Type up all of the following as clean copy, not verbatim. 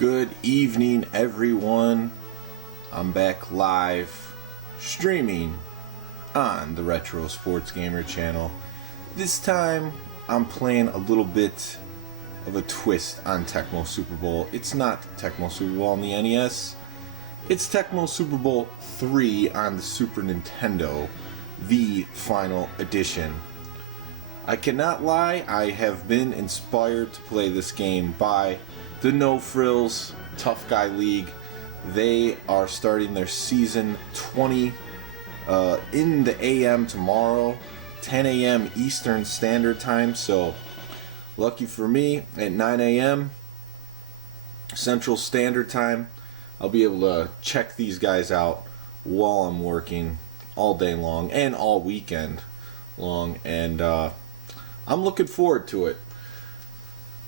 Good evening, everyone. I'm back live streaming on the Retro Sports Gamer channel. This time I'm playing a little bit of a twist on Tecmo Super Bowl. It's not Tecmo Super Bowl on the NES. It's Tecmo Super Bowl 3 on the Super Nintendo, the final edition. I cannot lie, I have been inspired to play this game by the No-Frills Tough Guy League. They are starting their season 20 in the AM tomorrow, 10 a.m. Eastern Standard Time. So lucky for me, at 9 a.m. Central Standard Time, I'll be able to check these guys out while I'm working all day long and all weekend long, and I'm looking forward to it.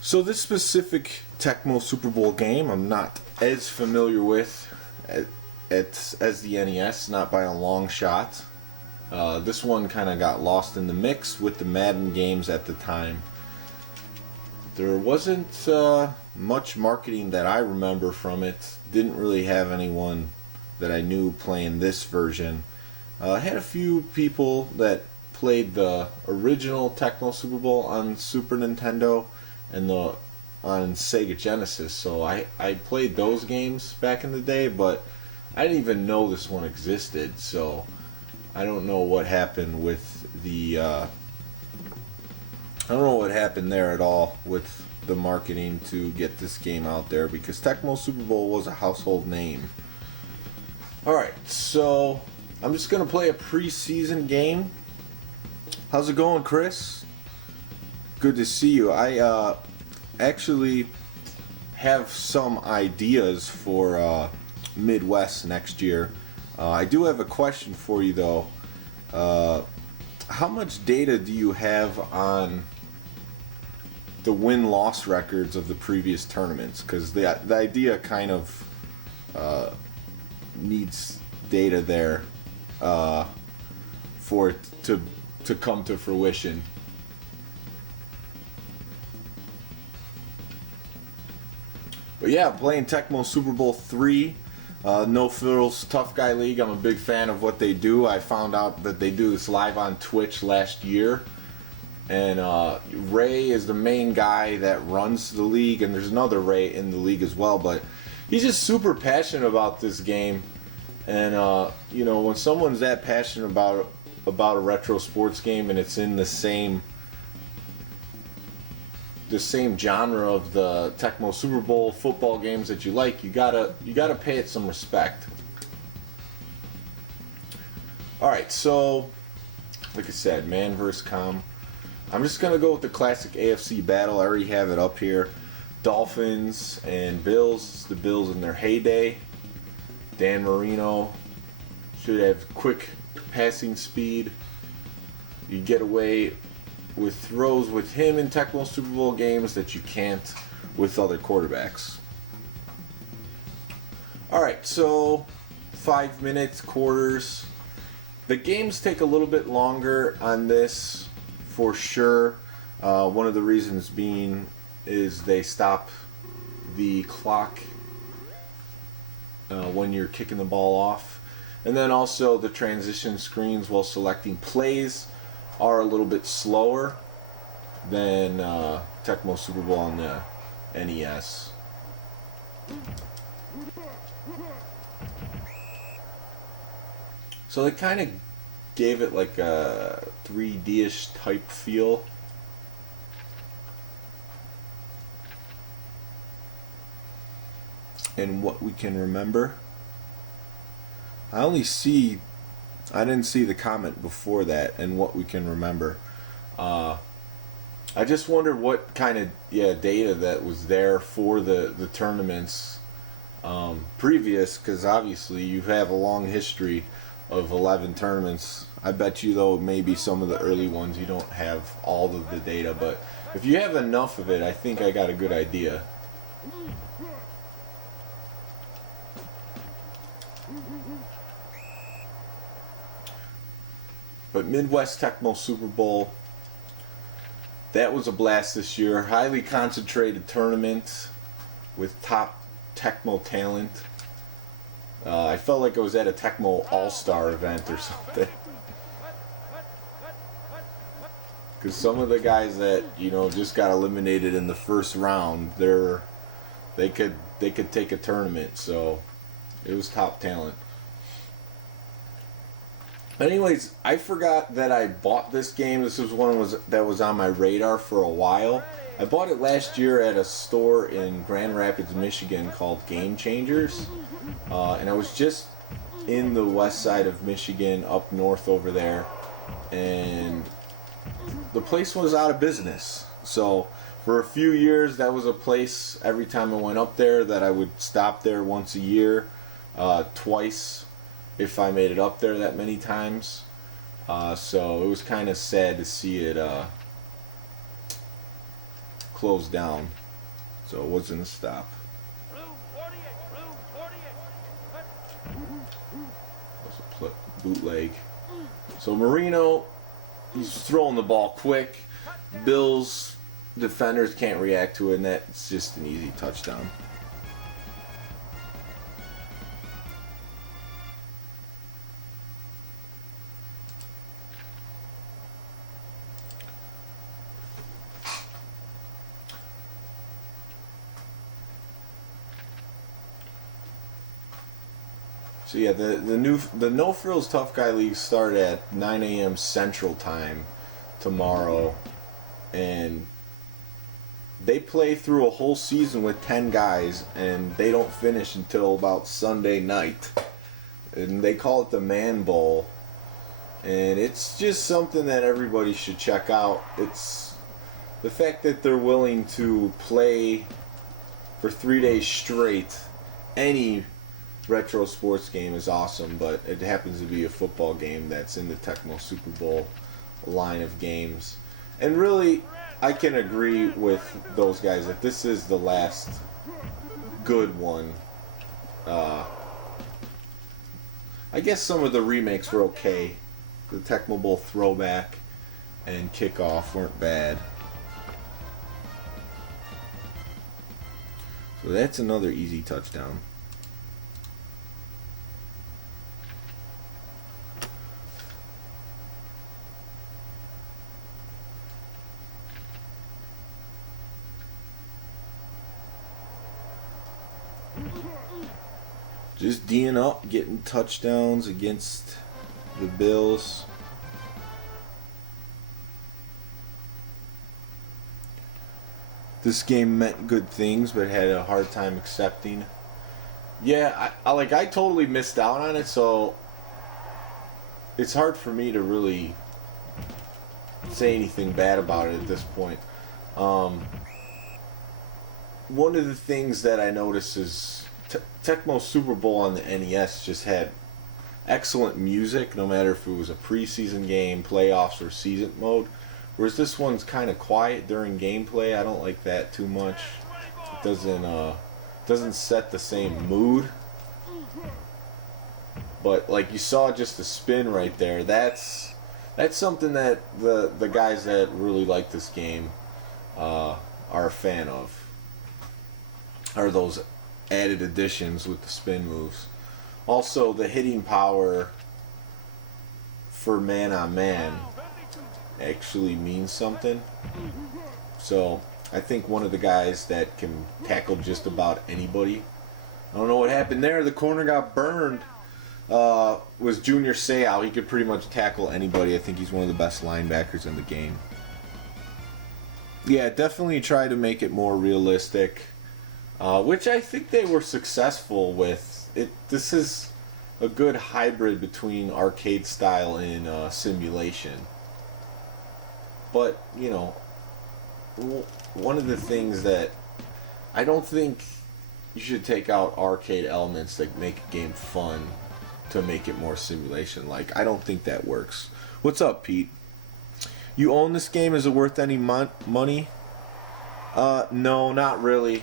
So this specific Tecmo Super Bowl game I'm not as familiar with as the NES, not by a long shot. This one kind of got lost in the mix with the Madden games at the time. There wasn't much marketing that I remember from it. Didn't really have anyone that I knew playing this version. I had a few people that played the original Tecmo Super Bowl on Super Nintendo and on Sega Genesis, so I played those games back in the day, but I didn't even know this one existed, so I don't know what happened with the I don't know what happened there at all with the marketing to get this game out there, because Tecmo Super Bowl was a household name. Alright, so I'm just gonna play a preseason game. How's it going, Chris? Good to see you. I actually have some ideas for Midwest next year. I do have a question for you though. How much data do you have on the win-loss records of the previous tournaments? Because the idea kind of needs data there for it to come to fruition. But yeah, playing Tecmo Super Bowl 3, No-Frills Tough Guy League. I'm a big fan of what they do. I found out that they do this live on Twitch last year. And Ray is the main guy that runs the league, and there's another Ray in the league as well. But he's just super passionate about this game. And you know, when someone's that passionate about a retro sports game and it's in the same genre of the Tecmo Super Bowl football games that you like, you gotta pay it some respect. Alright, so like I said, man versus com. I'm just gonna go with the classic AFC battle. I already have it up here. Dolphins and Bills. It's the Bills in their heyday. Dan Marino should have quick passing speed. You get away with throws with him in Tecmo Super Bowl games that you can't with other quarterbacks. Alright, so 5 minutes, quarters. The games take a little bit longer on this for sure. One of the reasons being is they stop the clock when you're kicking the ball off. And then also the transition screens while selecting plays are a little bit slower than Tecmo Super Bowl on the NES. So they kind of gave it like a 3D-ish type feel. And what we can remember. I didn't see the comment before that, and what we can remember. I just wondered what kind of data that was there for the tournaments previous, because obviously you have a long history of 11 tournaments. I bet you though maybe some of the early ones you don't have all of the data, but if you have enough of it, I think I got a good idea. But Midwest Tecmo Super Bowl, that was a blast this year. Highly concentrated tournament with top Tecmo talent. I felt like I was at a Tecmo All-Star event or something. Because some of the guys that, just got eliminated in the first round, they could take a tournament, so it was top talent. Anyways, I forgot that I bought this game. This was one that was on my radar for a while. I bought it last year at a store in Grand Rapids, Michigan called Game Changers. And I was just in the west side of Michigan, up north over there. And the place was out of business. So for a few years, that was a place every time I went up there that I would stop there once a year, twice if I made it up there that many times. So it was kind of sad to see it close down. So it wasn't a stop. That was a bootleg. So Marino, he's throwing the ball quick. Bills defenders can't react to it, and that's just an easy touchdown. So yeah, the No-Frills Tough Guy League start at 9 a.m. Central Time tomorrow, and they play through a whole season with 10 guys, and they don't finish until about Sunday night. And they call it the Man Bowl, and it's just something that everybody should check out. It's the fact that they're willing to play for 3 days straight. Any retro sports game is awesome, but it happens to be a football game that's in the Tecmo Super Bowl line of games. And really, I can agree with those guys that this is the last good one. I guess some of the remakes were okay. The Tecmo Bowl Throwback and Kickoff weren't bad. So that's another easy touchdown. Just D'ing up, getting touchdowns against the Bills. This game meant good things, but had a hard time accepting. Yeah, I totally missed out on it, so it's hard for me to really say anything bad about it at this point. One of the things that I noticed is Tecmo Super Bowl on the NES just had excellent music, no matter if it was a preseason game, playoffs, or season mode. Whereas this one's kind of quiet during gameplay. I don't like that too much. It doesn't set the same mood. But like you saw, just the spin right there. That's something that the guys that really like this game are a fan of. Are those added additions with the spin moves. Also, the hitting power for man-on-man actually means something. So, I think one of the guys that can tackle just about anybody. I don't know what happened there. The corner got burned. Was Junior Seau. He could pretty much tackle anybody. I think he's one of the best linebackers in the game. Yeah, definitely try to make it more realistic. Which I think they were successful with. This is a good hybrid between arcade style and simulation. But, one of the things that I don't think you should take out arcade elements that make a game fun to make it more simulation. Like, I don't think that works. What's up, Pete? You own this game? Is it worth any money? No, not really.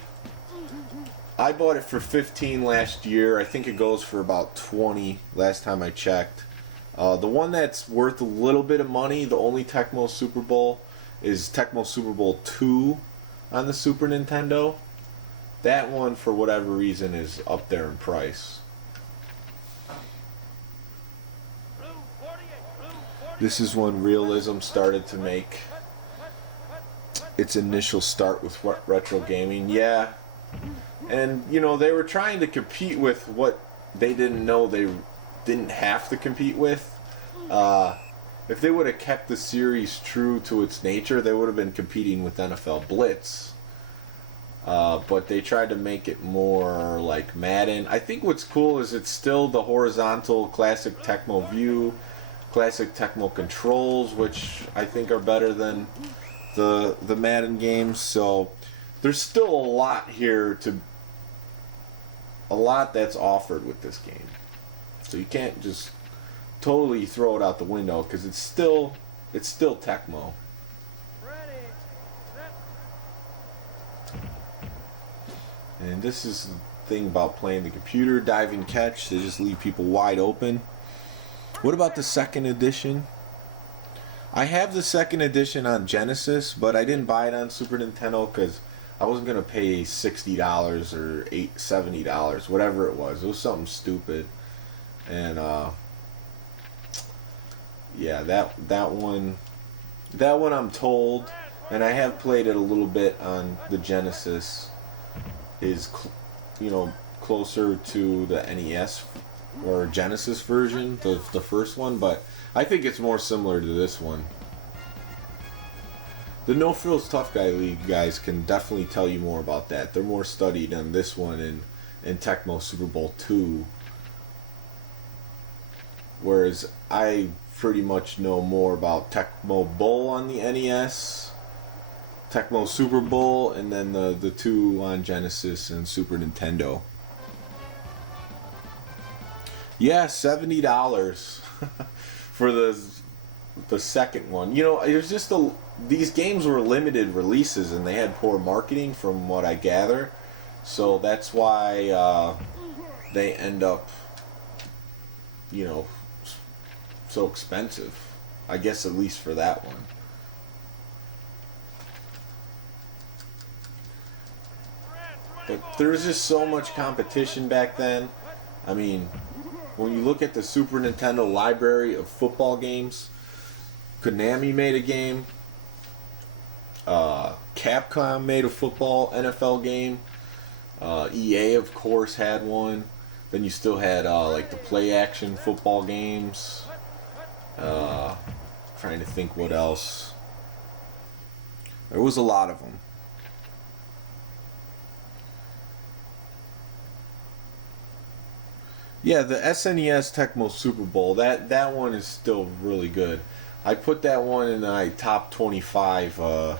I bought it for $15 last year. I think it goes for about $20 last time I checked. The one that's worth a little bit of money, the only Tecmo Super Bowl, is Tecmo Super Bowl 2 on the Super Nintendo. that one, for whatever reason, is up there in price. This is when realism started to make its initial start with retro gaming. Yeah. And, you know, they were trying to compete with what they didn't know they didn't have to compete with. If they would have kept the series true to its nature, they would have been competing with NFL Blitz. But they tried to make it more like Madden. I think what's cool is it's still the horizontal classic Tecmo view, classic Tecmo controls, which I think are better than the Madden games. So there's still a lot here a lot that's offered with this game. So you can't just totally throw it out the window because it's still Tecmo. And this is the thing about playing the computer, dive and catch. They just leave people wide open. What about the second edition? I have the second edition on Genesis, but I didn't buy it on Super Nintendo because I wasn't going to pay $60 or $70, whatever it was. It was something stupid. And yeah, that one I'm told, and I have played it a little bit on the Genesis, is closer to the NES or Genesis version, the first one, but I think it's more similar to this one. The No-Frills Tough Guy League guys can definitely tell you more about that. They're more studied on this one in Tecmo Super Bowl 2. Whereas I pretty much know more about Tecmo Bowl on the NES, Tecmo Super Bowl, and then the two on Genesis and Super Nintendo. Yeah, $70 for the second one. You know, it was just these games were limited releases and they had poor marketing from what I gather. So that's why they end up, you know, so expensive. I guess at least for that one. But there was just so much competition back then. I mean, when you look at the Super Nintendo library of football games, Konami made a game. Capcom made a football NFL game. EA, of course, had one. Then you still had like the play-action football games. Trying to think what else. There was a lot of them. Yeah, the SNES Tecmo Super Bowl, that one is still really good. I put that one in my top 25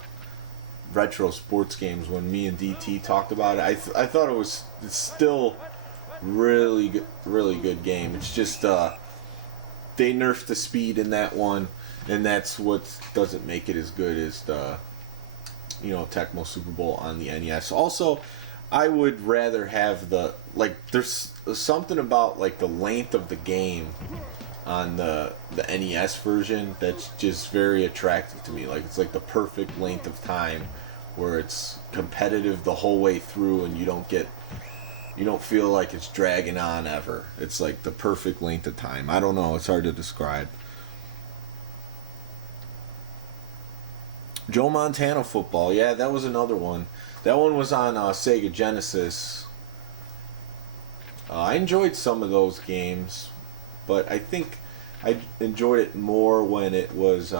retro sports games when me and DT talked about it. I thought it's still really good game. It's just they nerfed the speed in that one, and that's what doesn't make it as good as the Tecmo Super Bowl on the NES. Also, I would rather have there's something about like the length of the game on the NES version that's just very attractive to me. Like it's like the perfect length of time where it's competitive the whole way through and you don't feel like it's dragging on ever. It's like the perfect length of time. I don't know, it's hard to describe. Joe Montana football, yeah, that was another one. That one was on Sega Genesis. I enjoyed some of those games, but I think I enjoyed it more when it was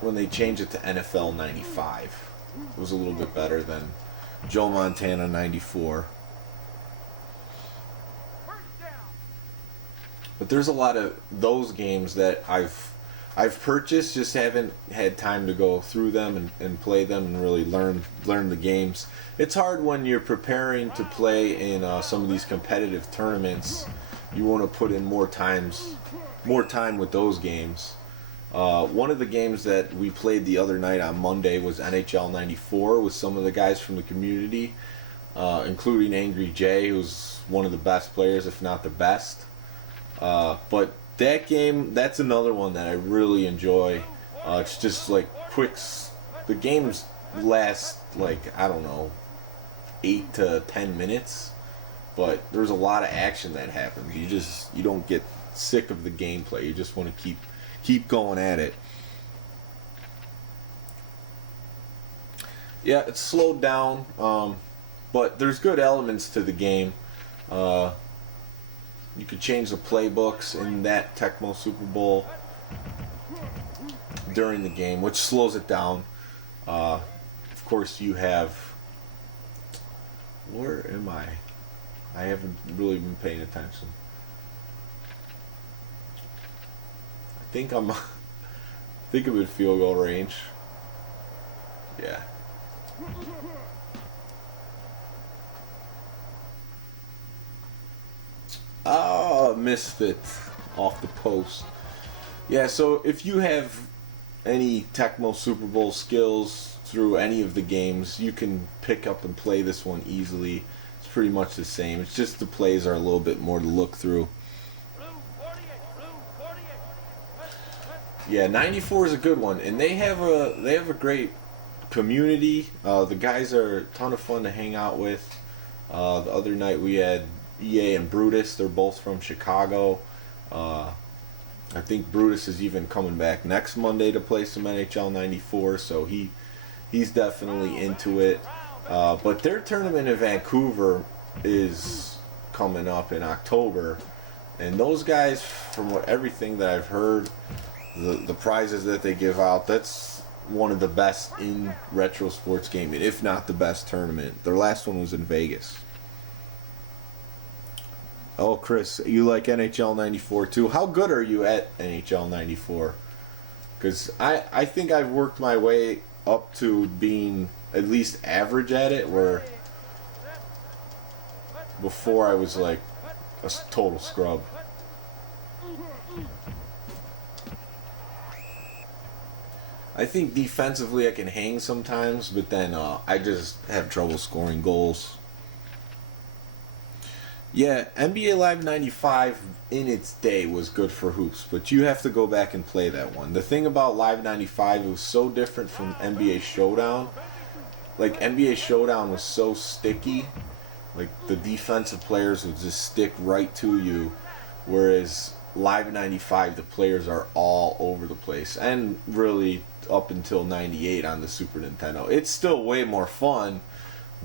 when they changed it to NFL 95. It was a little bit better than Joe Montana 94. But there's a lot of those games that I've purchased, just haven't had time to go through them and play them and really learn the games. It's hard when you're preparing to play in some of these competitive tournaments. You want to put in more time with those games. One of the games that we played the other night on Monday was NHL 94 with some of the guys from the community, including Angry Jay, who's one of the best players, if not the best. But that game, that's another one that I really enjoy. It's just like the game's last, like, I don't know, 8 to 10 minutes, but there's a lot of action that happens. You don't get sick of the gameplay. You just want to keep going at it. Yeah, it's slowed down, but there's good elements to the game. You could change the playbooks in that Tecmo Super Bowl during the game, which slows it down. Of course, you have... Where am I? I haven't really been paying attention. I think I'm in field goal range. Yeah. Oh, misfit off the post. Yeah, so if you have any Tecmo Super Bowl skills through any of the games, you can pick up and play this one easily. It's pretty much the same. It's just the plays are a little bit more to look through. Yeah, 94 is a good one, and they have a great community. The guys are a ton of fun to hang out with. The other night we had EA and Brutus. They're both from Chicago. I think Brutus is even coming back next Monday to play some NHL 94, so he's definitely into it. But their tournament in Vancouver is coming up in October, and those guys, from everything that I've heard, the prizes that they give out, that's one of the best in retro sports gaming, if not the best tournament. Their last one was in Vegas. Oh, Chris, you like NHL 94 too? How good are you at NHL 94? Because I think I've worked my way up to being at least average at it, where before I was like a total scrub. I think defensively I can hang sometimes, but then I just have trouble scoring goals. Yeah, NBA Live 95 in its day was good for hoops, but you have to go back and play that one. The thing about Live 95, it was so different from NBA Showdown. Like, NBA Showdown was so sticky. Like, the defensive players would just stick right to you, whereas Live 95, the players are all over the place. And really, up until 98 on the Super Nintendo. It's still way more fun,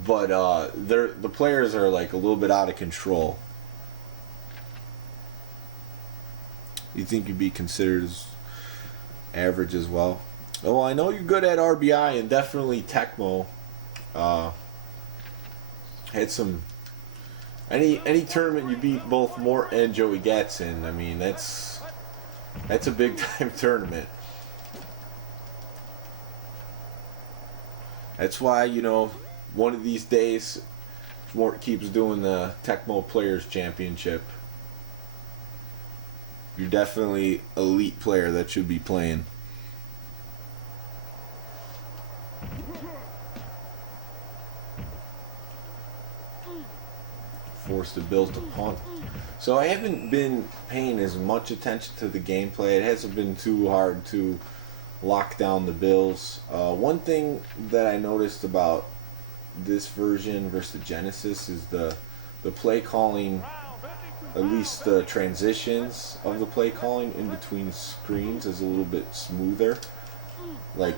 but the players are like a little bit out of control. You think you'd be considered as average as well? Oh, well, I know you're good at RBI, and definitely Tecmo. Had some any tournament you beat both Mort and Joey Gatz in. I mean, that's a big time tournament. That's why, one of these days, Mort keeps doing the Tecmo Players Championship. You're definitely an elite player that should be playing. Forced the Bills to punt. So I haven't been paying as much attention to the gameplay. It hasn't been too hard to lock down the Bills. One thing that I noticed about this version versus the Genesis is the play calling, at least the transitions of the play calling in between screens is a little bit smoother. Like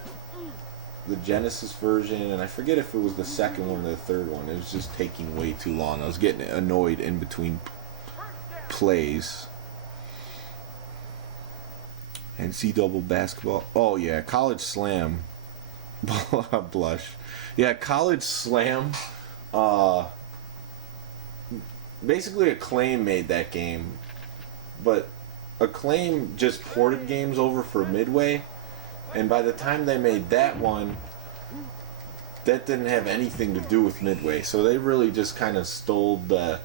the Genesis version, and I forget if it was the second one or the third one, it was just taking way too long. I was getting annoyed in between plays. NCAA basketball. Oh yeah, College Slam. Blush. Yeah, College Slam. Basically, Acclaim made that game, but Acclaim just ported games over for Midway, and by the time they made that one, that didn't have anything to do with Midway. So they really just kind of stole the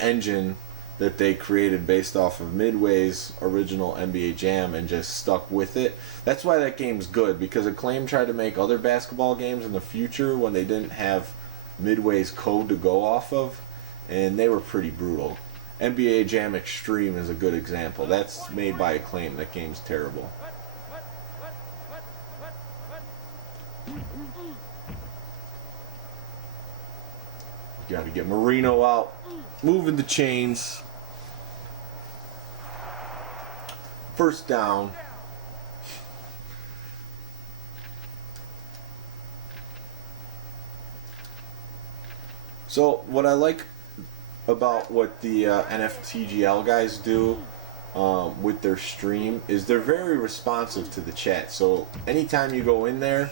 engine that they created based off of Midway's original NBA Jam and just stuck with it. That's why that game's good, because Acclaim tried to make other basketball games in the future when they didn't have Midway's code to go off of, and they were pretty brutal. NBA Jam Extreme is a good example. That's made by Acclaim. That game's terrible. Got to get Marino out, moving the chains. First down. So what I like about what the NFTGL guys do with their stream is they're very responsive to the chat. So anytime you go in there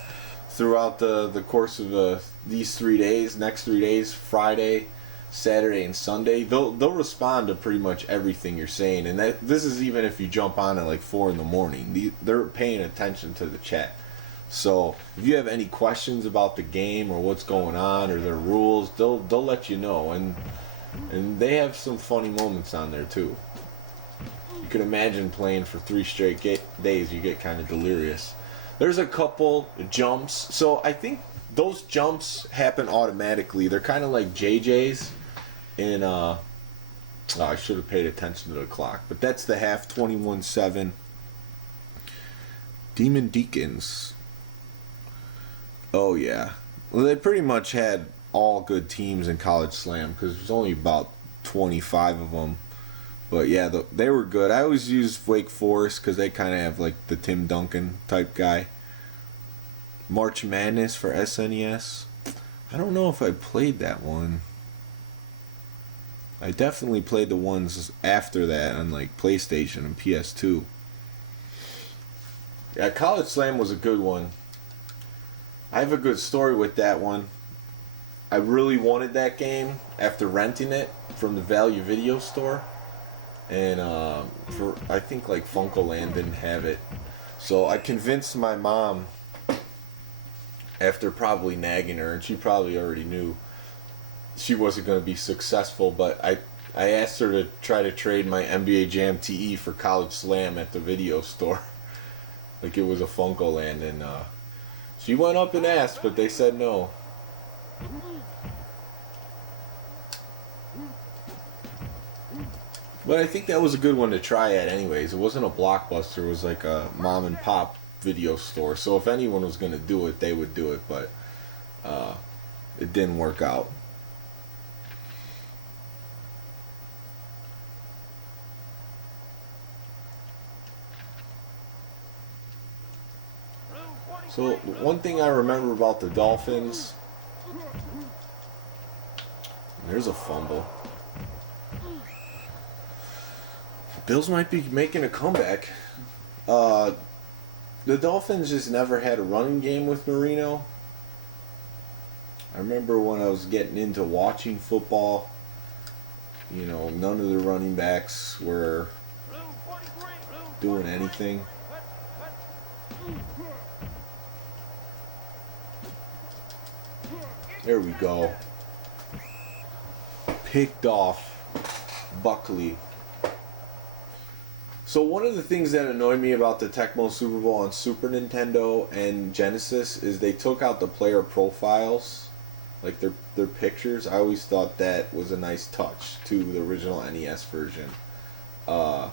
throughout the course of these 3 days, next 3 days, Friday, Saturday, and Sunday, they'll respond to pretty much everything you're saying. And this is even if you jump on at like 4 in the morning. They're paying attention to the chat. So if you have any questions about the game or what's going on or their rules, they'll let you know. And they have some funny moments on there too. You can imagine playing for 3 straight days, you get kind of delirious. There's a couple jumps. So I think those jumps happen automatically. They're kind of like JJ's. And I should have paid attention to the clock. But that's the half, 21-7. Demon Deacons. Oh, yeah. Well, they pretty much had all good teams in College Slam because there's only about 25 of them. But, yeah, they were good. I always use Wake Forest because they kind of have, like, the Tim Duncan type guy. March Madness for SNES. I don't know if I played that one. I definitely played the ones after that on, like, PlayStation and PS2. Yeah, College Slam was a good one. I have a good story with that one. I really wanted that game after renting it from the Value Video Store. And I think like Funkoland didn't have it. So I convinced my mom, after probably nagging her, and she probably already knew she wasn't going to be successful, but I asked her to try to trade my NBA Jam TE for College Slam at the video store. Like it was a Funkoland, and she went up and asked, but they said no. But I think that was a good one to try at anyways. It wasn't a Blockbuster, it was like a mom and pop video store. So if anyone was going to do it, they would do it, but it didn't work out. So one thing I remember about the Dolphins, there's a fumble. Bills might be making a comeback. The Dolphins just never had a running game with Marino. I remember when I was getting into watching football, you know, none of the running backs were doing anything. There we go. Picked off Buckley. So one of the things that annoyed me about the Tecmo Super Bowl on Super Nintendo and Genesis is they took out the player profiles, like their pictures. I always thought that was a nice touch to the original NES version. But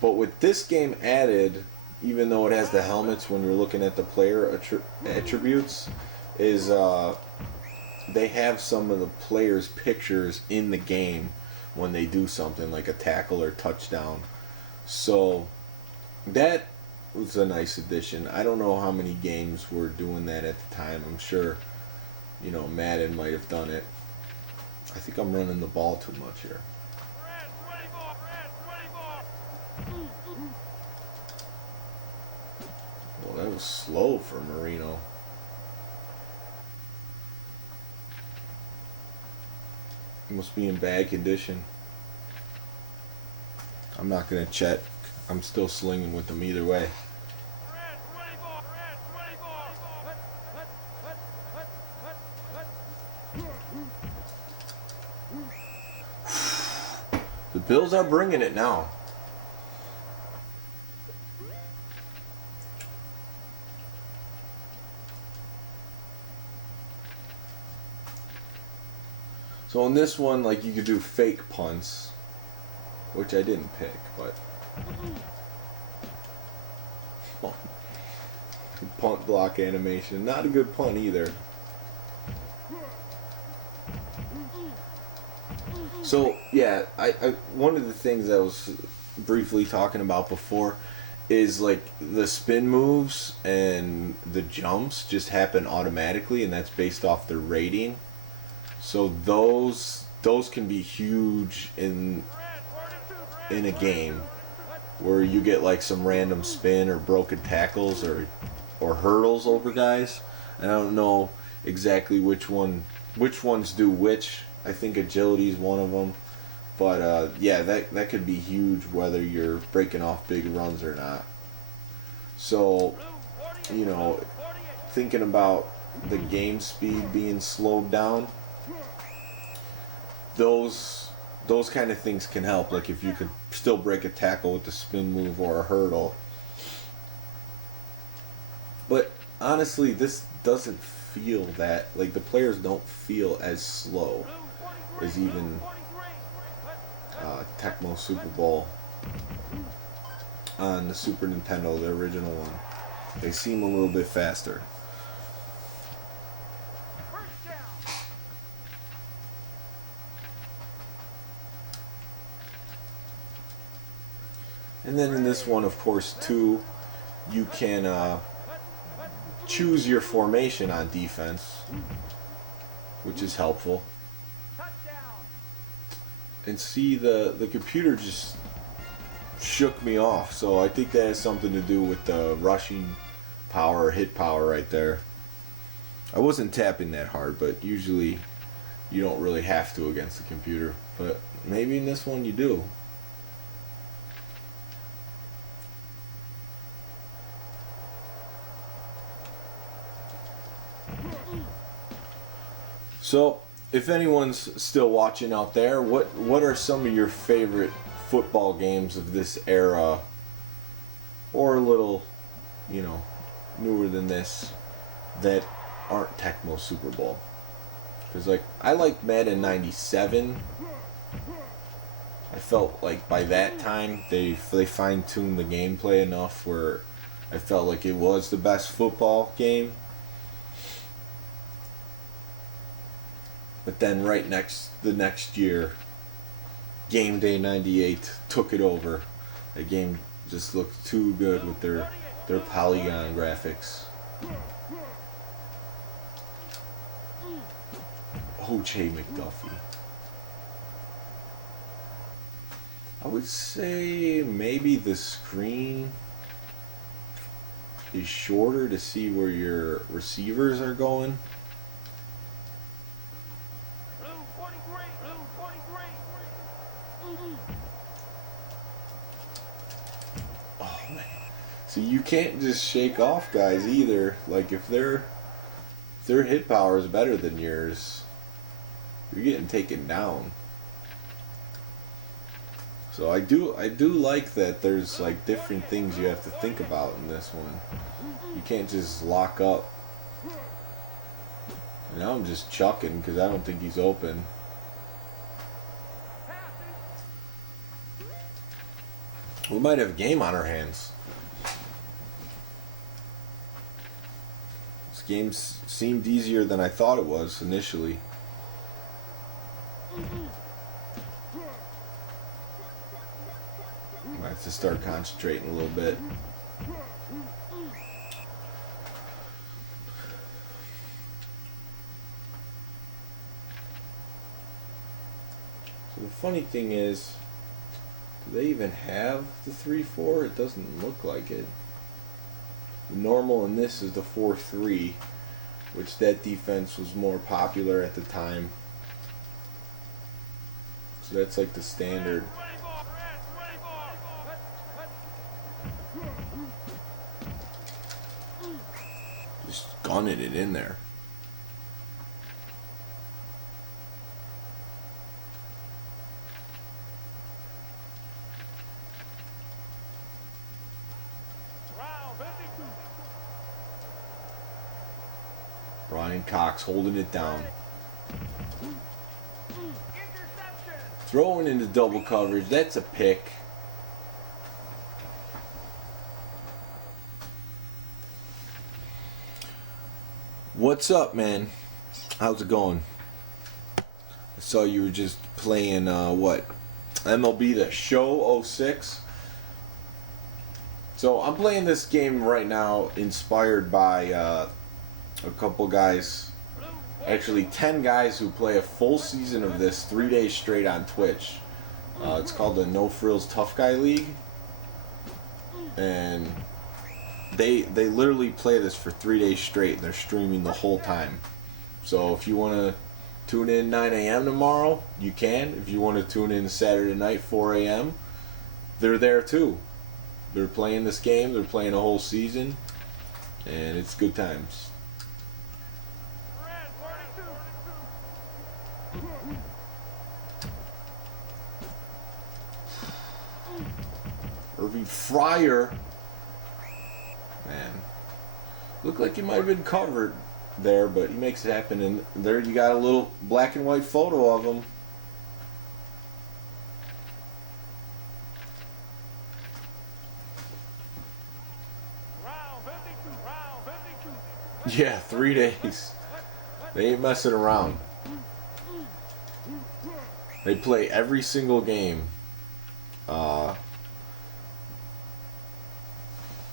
with this game added, even though it has the helmets when you're looking at the player attributes, is they have some of the players' pictures in the game when they do something like a tackle or touchdown. So that was a nice addition. I don't know how many games were doing that at the time. I'm sure, you know, Madden might have done it. I think I'm running the ball too much here. Well, that was slow for Marino. He must be in bad condition. I'm not going to check. I'm still slinging with them either way. The Bills are bringing it now. So in this one, like, you could do fake punts, which I didn't pick, but punt block animation, not a good punt either. So yeah, I one of the things I was briefly talking about before is like the spin moves and the jumps just happen automatically, and that's based off the rating. So those can be huge in a game where you get like some random spin or broken tackles or hurdles over guys. And I don't know exactly which ones do which. I think agility is one of them. But yeah, that could be huge whether you're breaking off big runs or not. So, you know, thinking about the game speed being slowed down, those kind of things can help. Like if you could still break a tackle with the spin move or a hurdle. But honestly, this doesn't feel that, like the players don't feel as slow as even Tecmo Super Bowl on the Super Nintendo, the original one. They seem a little bit faster. And then in this one, of course, too, you can choose your formation on defense, which is helpful. And see, the computer just shook me off, so I think that has something to do with the rushing power, hit power right there. I wasn't tapping that hard, but usually you don't really have to against the computer. But maybe in this one you do. So, if anyone's still watching out there, what are some of your favorite football games of this era, or a little, you know, newer than this, that aren't Tecmo Super Bowl? Because like I like Madden 97. I felt like by that time they fine-tuned the gameplay enough where I felt like it was the best football game. But then the next year, Game Day 98 took it over. The game just looked too good with their polygon graphics. O.J. McDuffie. I would say maybe the screen is shorter to see where your receivers are going. Oh man. So you can't just shake off guys either. Like if their hit power is better than yours, you're getting taken down. So I do like that there's like different things you have to think about in this one. You can't just lock up. And now I'm just chucking because I don't think he's open. We might have a game on our hands. This game seemed easier than I thought it was initially. I have to start concentrating a little bit. So the funny thing is, do they even have the 3-4? It doesn't look like it. The normal in this is the 4-3, which that defense was more popular at the time. So that's like the standard. Just gunning it in there. Brian Cox holding it down. Throwing into double coverage. That's a pick. What's up, man? How's it going? So you were just playing what? MLB The Show '06. So I'm playing this game right now, inspired by a couple guys, actually 10 guys who play a full season of this 3 days straight on Twitch. It's called the No-Frills Tough Guy League, and they literally play this for 3 days straight, and they're streaming the whole time. So if you want to tune in 9 a.m. tomorrow, you can. If you want to tune in Saturday night 4 a.m., they're there too. They're playing this game, they're playing a whole season, and it's good times. Irving Fryer, man, looked like he might have been covered there, but he makes it happen. And there you got a little black and white photo of him. Yeah, 3 days. They ain't messing around. They play every single game.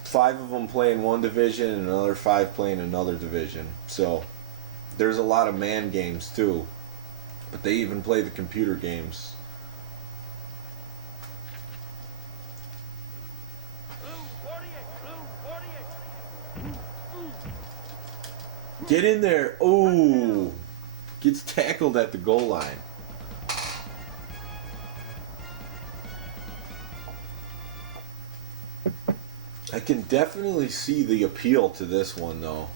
5 of them play in one division and another 5 play in another division. So there's a lot of man games too. But they even play the computer games. Get in there. Ooh. Gets tackled at the goal line. I can definitely see the appeal to this one, though.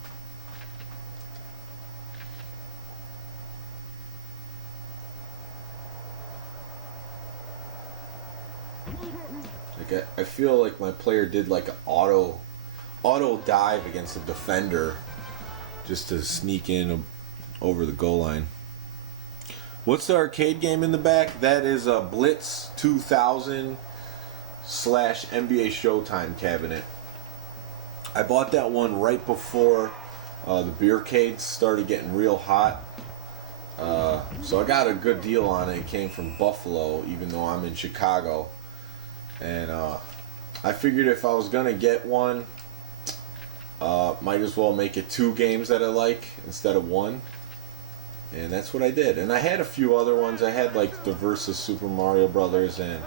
Like I feel like my player did like an auto dive against a defender just to sneak in over the goal line. What's the arcade game in the back? That is a Blitz 2000 / NBA Showtime cabinet. I bought that one right before the beercades started getting real hot. So I got a good deal on it. It came from Buffalo, even though I'm in Chicago. And I figured if I was going to get one, might as well make it 2 games that I like instead of 1. And that's what I did. And I had a few other ones. I had like the Versus Super Mario Brothers and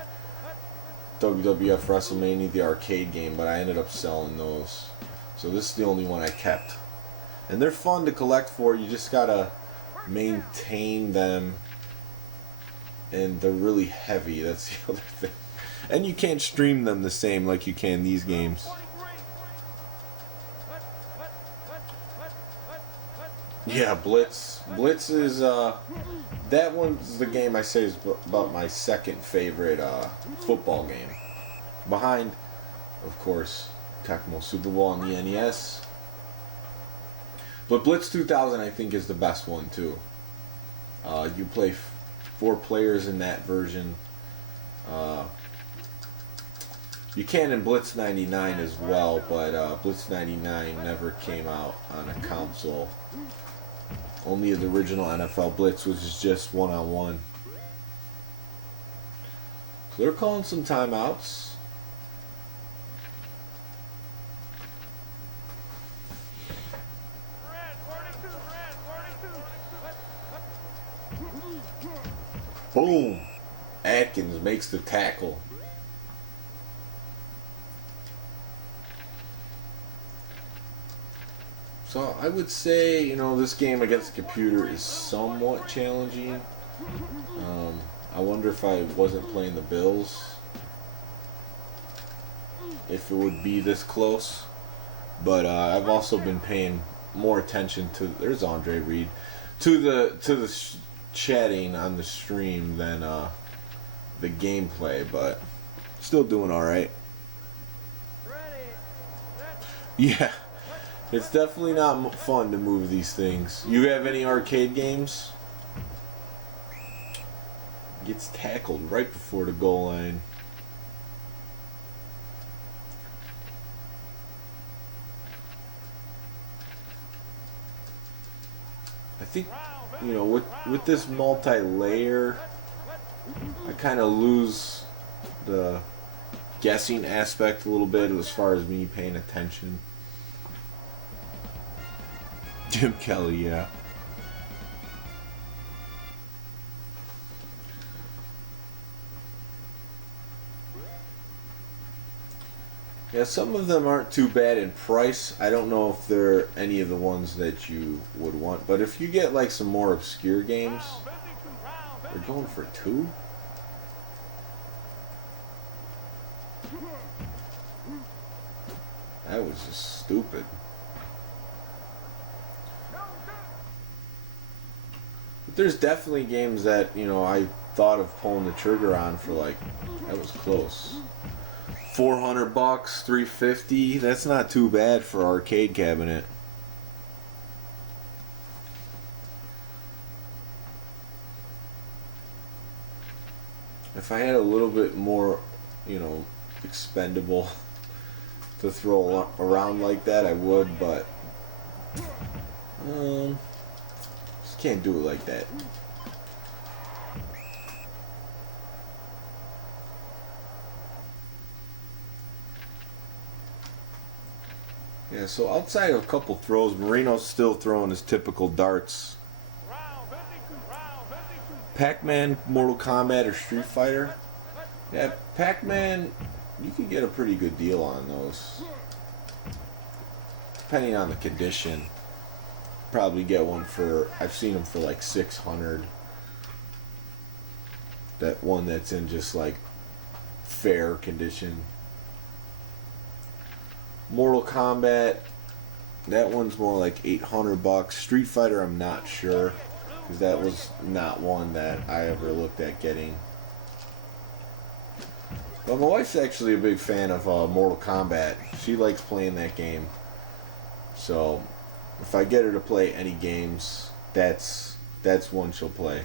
WWF WrestleMania, the arcade game, but I ended up selling those. So this is the only one I kept. And they're fun to collect for. You just gotta maintain them. And they're really heavy. That's the other thing. And you can't stream them the same like you can these games. Yeah, Blitz. Blitz is, that one's the game I say is about my second favorite football game. Behind, of course, Tecmo Super Bowl on the NES. But Blitz 2000 I think is the best one too. You play 4 players in that version. You can in Blitz 99 as well, but Blitz 99 never came out on a console. Only the original NFL Blitz, which is just 1-on-1. So they're calling some timeouts. Boom! Atkins makes the tackle. So I would say, you know, this game against the computer is somewhat challenging. I wonder if I wasn't playing the Bills, if it would be this close. But I've also been paying more attention to, there's Andre Reed, to the chatting on the stream than the gameplay, but still doing all right. Yeah. It's definitely not fun to move these things. You have any arcade games? Gets tackled right before the goal line. I with this multi-layer, I kind of lose the guessing aspect a little bit as far as me paying attention. Jim Kelly, yeah. Yeah, some of them aren't too bad in price. I don't know if they're any of the ones that you would want, but if you get like some more obscure games, they're going for $2. That was just stupid. But there's definitely games that, I thought of pulling the trigger on for like, that was close. $400, $350. That's not too bad for arcade cabinet. If I had a little bit more, expendable to throw around like that, I would, but just can't do it like that. Yeah, so outside of a couple throws, Marino's still throwing his typical darts. Pac-Man, Mortal Kombat, or Street Fighter? Yeah, Pac-Man, you can get a pretty good deal on those. Depending on the condition. Probably get one for, I've seen them for like $600. That one that's in just like fair condition. Mortal Kombat, that one's more like $800. Street Fighter, I'm not sure, because that was not one that I ever looked at getting. But my wife's actually a big fan of Mortal Kombat. She likes playing that game. So if I get her to play any games, that's one she'll play.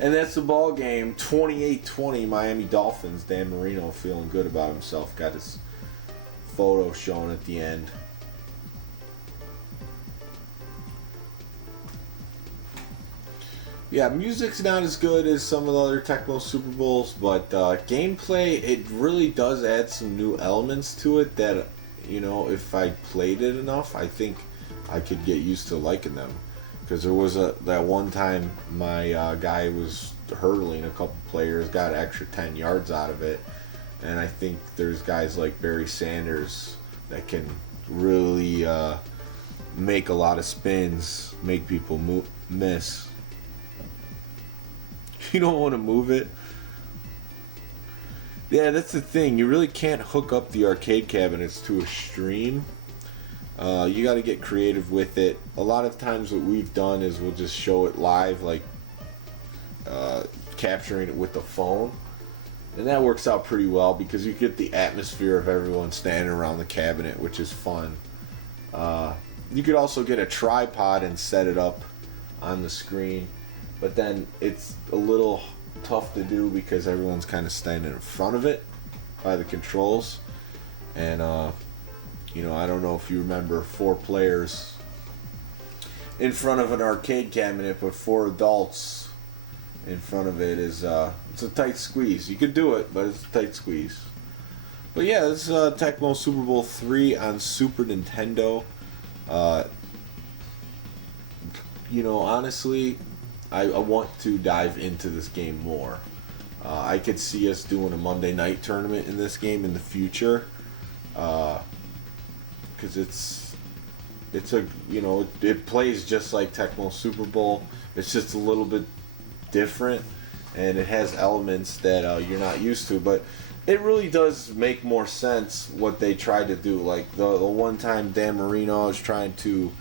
And that's the ball game. 28-20 Miami Dolphins. Dan Marino feeling good about himself. Got his photo shown at the end. Yeah, music's not as good as some of the other Tecmo Super Bowls, but gameplay, it really does add some new elements to it that, if I played it enough, I think I could get used to liking them. Because there was that one time my guy was hurdling a couple players, got an extra 10 yards out of it. And I think there's guys like Barry Sanders that can really make a lot of spins, make people miss. You don't want to move it. Yeah, that's the thing. You really can't hook up the arcade cabinets to a stream. You got to get creative with it. A lot of times what we've done is we'll just show it live, like capturing it with the phone. And that works out pretty well because you get the atmosphere of everyone standing around the cabinet, which is fun. You could also get a tripod and set it up on the screen. But then it's a little tough to do because everyone's kind of standing in front of it by the controls. And, I don't know if you remember 4 players in front of an arcade cabinet, but 4 adults in front of it is, it's a tight squeeze. You could do it, but it's a tight squeeze. But yeah, this is Tecmo Super Bowl 3 on Super Nintendo. Honestly, I want to dive into this game more. I could see us doing a Monday night tournament in this game in the future. Because it plays just like Tecmo Super Bowl. It's just a little bit different, and it has elements that you're not used to. But it really does make more sense what they tried to do. Like the one time Dan Marino was trying to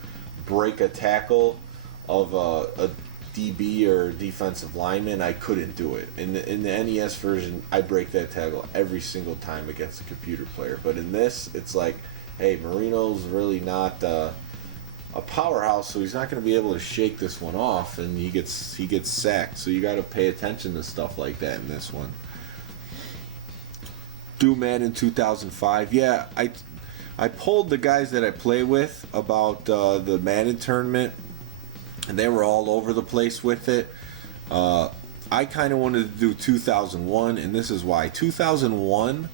break a tackle of a DB or defensive lineman, I couldn't do it. In the NES version, I break that tackle every single time against a computer player. But in this, it's like, hey, Marino's really not a powerhouse, so he's not going to be able to shake this one off, and he gets sacked. So you got to pay attention to stuff like that in this one. Do Madden 2005. Yeah, I polled the guys that I play with about the Madden tournament. and they were all over the place with it. I kind of wanted to do 2001, and this is why. 2001,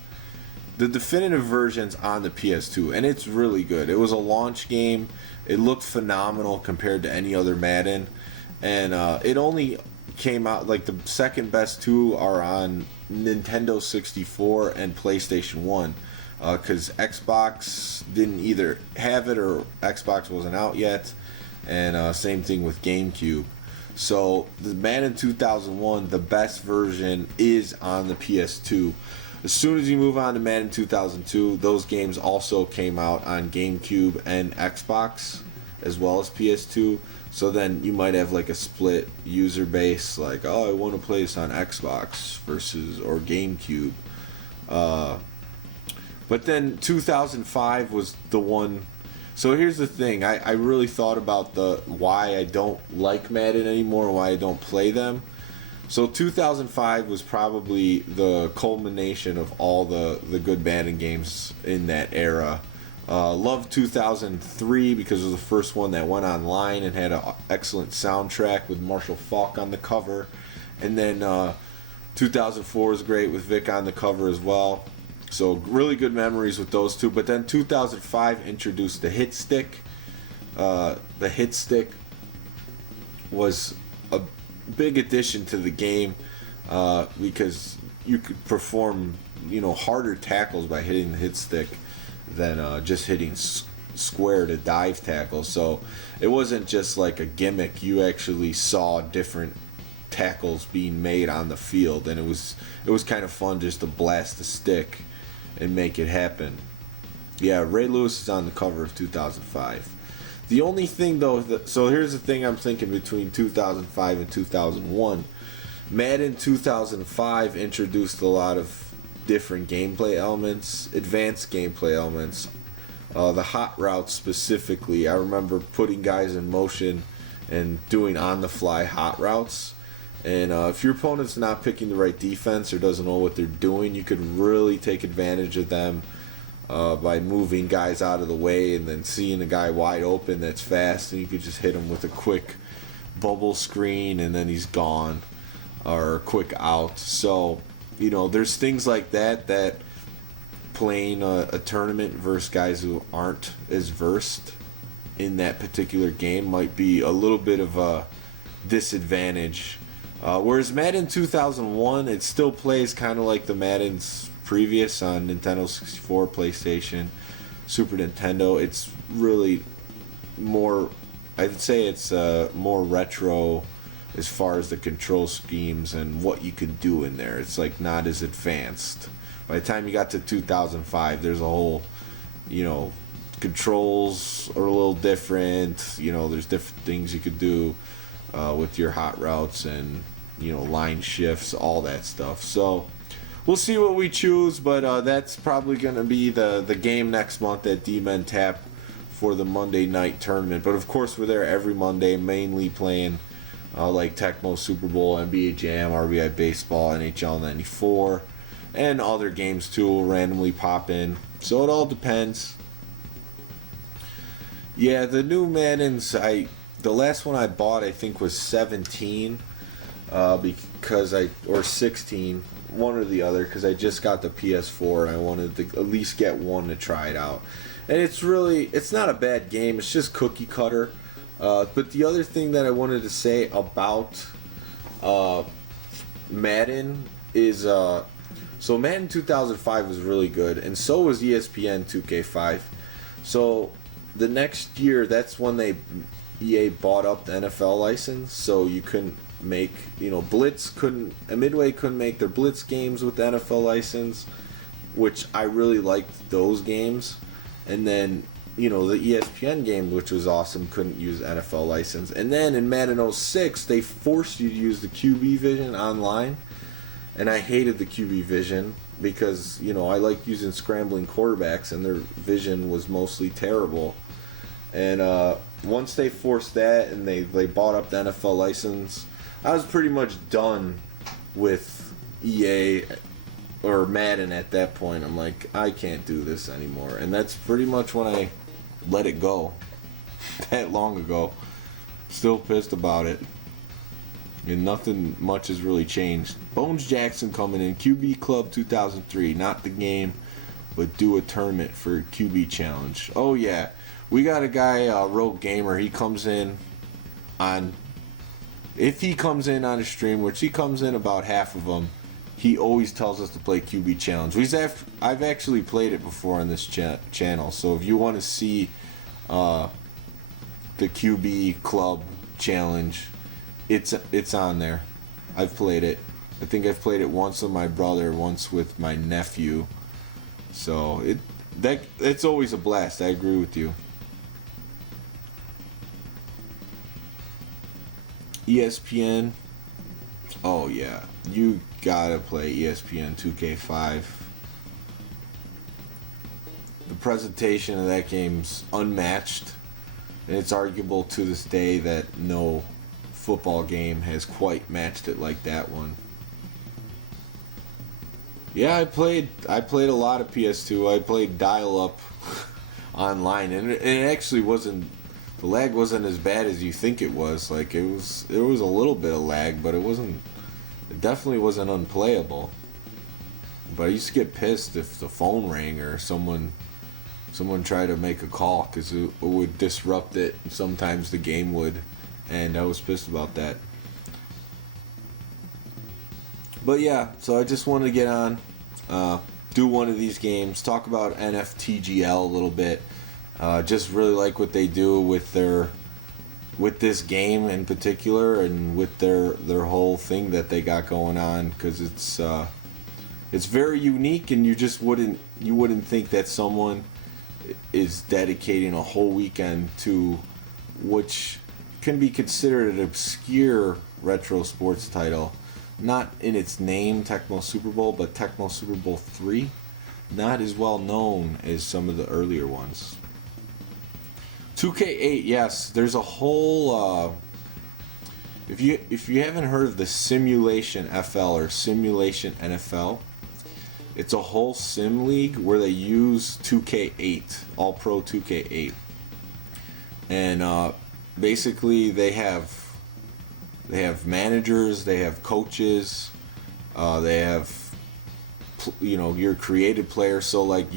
the definitive version's on the PS2, and it's really good. It was a launch game. It looked phenomenal compared to any other Madden, and it only came out, like, the second best two are on Nintendo 64 and PlayStation 1, because Xbox didn't either have it or Xbox wasn't out yet, and same thing with GameCube. So the Madden 2001, the best version, is on the PS2. As soon as you move on to Madden 2002, those games also came out on GameCube and Xbox, as well as PS2. So then you might have like a split user base, like, oh, I want to play this on Xbox or GameCube. But then 2005 was the one. So here's the thing. I really thought about why I don't like Madden anymore, why I don't play them. So 2005 was probably the culmination of all the good Madden games in that era. Loved 2003 because it was the first one that went online and had an excellent soundtrack with Marshall Faulk on the cover. And then 2004 was great with Vic on the cover as well. So really good memories with those two. But then 2005 introduced the hit stick. The hit stick was a big addition to the game because you could perform, harder tackles by hitting the hit stick than just hitting square to dive tackle. So it wasn't just like a gimmick. You actually saw different tackles being made on the field, and it was kind of fun just to blast the stick and make it happen. Yeah, Ray Lewis is on the cover of 2005. The only thing though, so here's the thing I'm thinking between 2005 and 2001. Madden 2005 introduced a lot of different gameplay elements, advanced gameplay elements. The hot routes specifically, I remember putting guys in motion and doing on-the-fly hot routes. And if your opponent's not picking the right defense or doesn't know what they're doing, you could really take advantage of them by moving guys out of the way and then seeing a guy wide open that's fast, and you could just hit him with a quick bubble screen and then he's gone, or a quick out. So, there's things like that playing a tournament versus guys who aren't as versed in that particular game might be a little bit of a disadvantage. Whereas Madden 2001, it still plays kind of like the Maddens previous on Nintendo 64, PlayStation, Super Nintendo. It's really more, I'd say it's more retro as far as the control schemes and what you could do in there. It's like not as advanced. By the time you got to 2005, there's a whole, controls are a little different. There's different things you could do with your hot routes and line shifts, all that stuff. So we'll see what we choose, but that's probably going to be the game next month at D-Men Tap for the Monday night tournament. But of course we're there every Monday, mainly playing like Tecmo, Super Bowl, NBA Jam, RBI Baseball, NHL 94, and other games too will randomly pop in. So it all depends. Yeah, the new Maddens, the last one I bought I think was 17, or 16, one or the other, because I just got the PS4 and I wanted to at least get one to try it out. And it's not a bad game. It's just cookie cutter. But the other thing that I wanted to say about Madden is, so Madden 2005 was really good, and so was ESPN 2K5. So the next year, that's when EA bought up the NFL license, so you couldn't make, Midway couldn't make their Blitz games with the NFL license, which I really liked those games. And then, the ESPN game, which was awesome, couldn't use NFL license. And then in Madden 06, they forced you to use the QB vision online. And I hated the QB vision because, I like using scrambling quarterbacks, and their vision was mostly terrible. And once they forced that and they bought up the NFL license, I was pretty much done with EA or Madden at that point. I'm like, I can't do this anymore. And that's pretty much when I let it go. That long ago. Still pissed about it. And nothing much has really changed. Bones Jackson coming in. QB Club 2003. Not the game, but do a tournament for QB Challenge. Oh, yeah. We got a guy, Rogue Gamer. He comes in on... If he comes in on a stream, which he comes in about half of them, he always tells us to play QB Challenge. I've actually played it before on this channel. So if you want to see the QB Club Challenge... It's on there. I've played it. I think I've played it once with my brother, once with my nephew. So it's always a blast. I agree with you. ESPN. Oh yeah, you gotta play ESPN 2K5. The presentation of that game's unmatched, and it's arguable to this day that no football game has quite matched it like that one. Yeah, I played a lot of PS2. I played dial-up online, and it actually wasn't, the lag wasn't as bad as you think it was. Like there was a little bit of lag, but it definitely wasn't unplayable. But I used to get pissed if the phone rang or someone tried to make a call, because it would disrupt it. Sometimes the game would. And I was pissed about that. But yeah, so I just wanted to get on, do one of these games, talk about NFTGL a little bit. Just really like what they do with this game in particular, and with their whole thing that they got going on, because it's very unique, and you wouldn't think that someone is dedicating a whole weekend to which can be considered an obscure retro sports title. Not in its name, Tecmo Super Bowl, but Tecmo Super Bowl 3. Not as well known as some of the earlier ones. 2K8, yes, there's a whole... If you haven't heard of the Simulation FL or Simulation NFL, it's a whole sim league where they use 2K8, All Pro 2K8. And basically they have managers, they have coaches, they have your created players. So like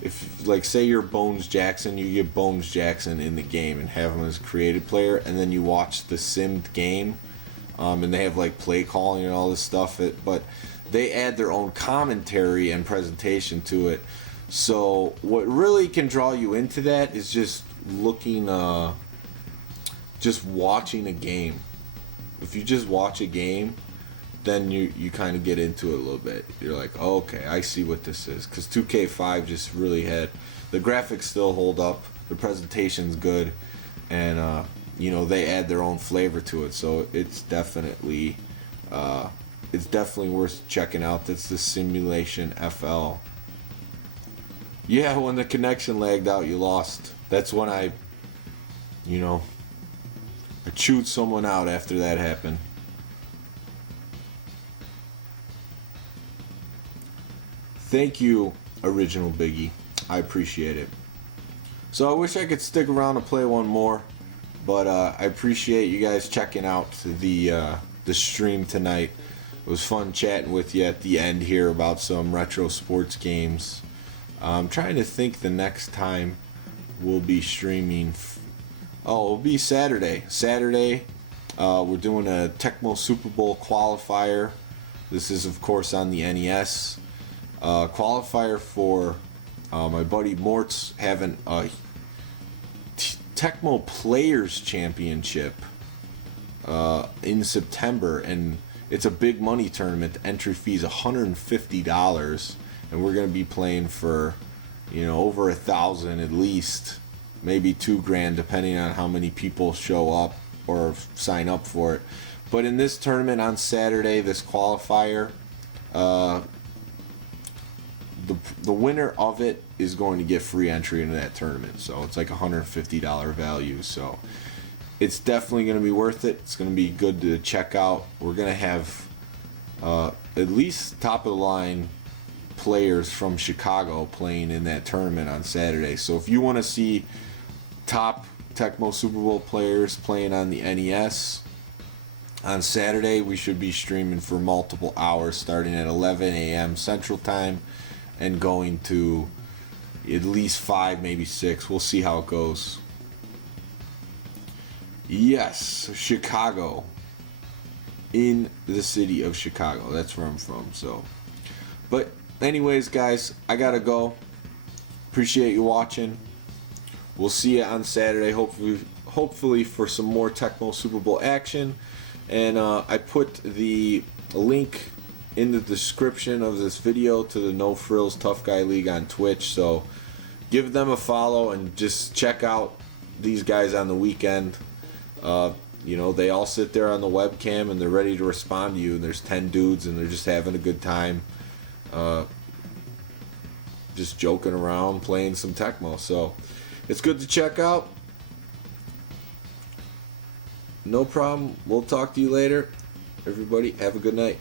if like say you're Bones Jackson, you get Bones Jackson in the game and have him as a created player, and then you watch the simmed game, and they have like play calling and all this stuff. But they add their own commentary and presentation to it. So what really can draw you into that is just looking. Just watching a game. If you just watch a game, then you kind of get into it a little bit. You're like, oh, okay, I see what this is. Because 2K5 just really had... The graphics still hold up. The presentation's good. And, they add their own flavor to it. So it's definitely worth checking out. That's the Simulation FL. Yeah, when the connection lagged out, you lost. That's when I chewed someone out after that happened. Thank you, Original Biggie. I appreciate it. So I wish I could stick around and play one more, but I appreciate you guys checking out the stream tonight. It was fun chatting with you at the end here about some retro sports games. I'm trying to think the next time we'll be streaming. It'll be Saturday. We're doing a Tecmo Super Bowl qualifier. This is, of course, on the NES. Qualifier for my buddy Mort's having a Tecmo Players Championship in September, and it's a big money tournament. The entry fee is $150, and we're going to be playing for over 1,000 at least. Maybe $2,000, depending on how many people show up or sign up for it. But in this tournament on Saturday, this qualifier, the winner of it is going to get free entry into that tournament. So it's like $150 value. So it's definitely going to be worth it. It's going to be good to check out. We're going to have at least top of the line players from Chicago playing in that tournament on Saturday. So if you want to see top Tecmo Super Bowl players playing on the NES. On Saturday, we should be streaming for multiple hours starting at 11 a.m. Central Time and going to at least 5, maybe 6. We'll see how it goes. Yes, Chicago. In the city of Chicago. That's where I'm from. So, but anyways, guys, I gotta go. Appreciate you watching. We'll see you on Saturday. Hopefully for some more Tecmo Super Bowl action. And I put the link in the description of this video to the No-Frills Tough Guy League on Twitch. So give them a follow and just check out these guys on the weekend. You know, they all sit there on the webcam and they're ready to respond to you. And there's 10 dudes and they're just having a good time. Just joking around, playing some Tecmo. So it's good to check out. No problem. We'll talk to you later. Everybody, have a good night.